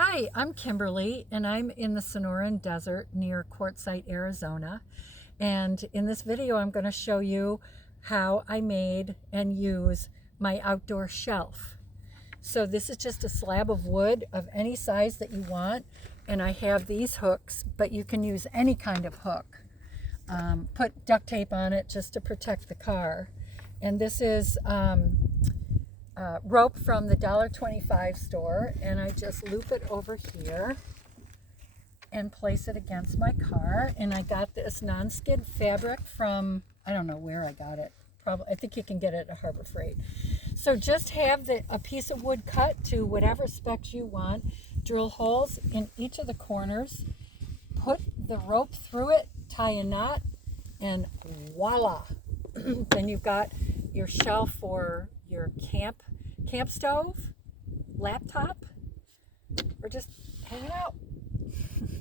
Hi, I'm Kimberlee, and I'm in the Sonoran Desert near Quartzsite, Arizona. And in this video, I'm going to show you how I made and use my outdoor shelf. So this is just a slab of wood of any size that you want, and I have these hooks, but you can use any kind of hook. Put duct tape on it just to protect the car. And this is rope from the $1.25 store, and I just loop it over here and place it against my car. And I got this non-skid fabric from, I don't know where I got it. Probably, I think you can get it at Harbor Freight. So just have a piece of wood cut to whatever specs you want. Drill holes in each of the corners. Put the rope through it, tie a knot, and voila. Then you've got your shelf for your camp stove, laptop, or just hanging out.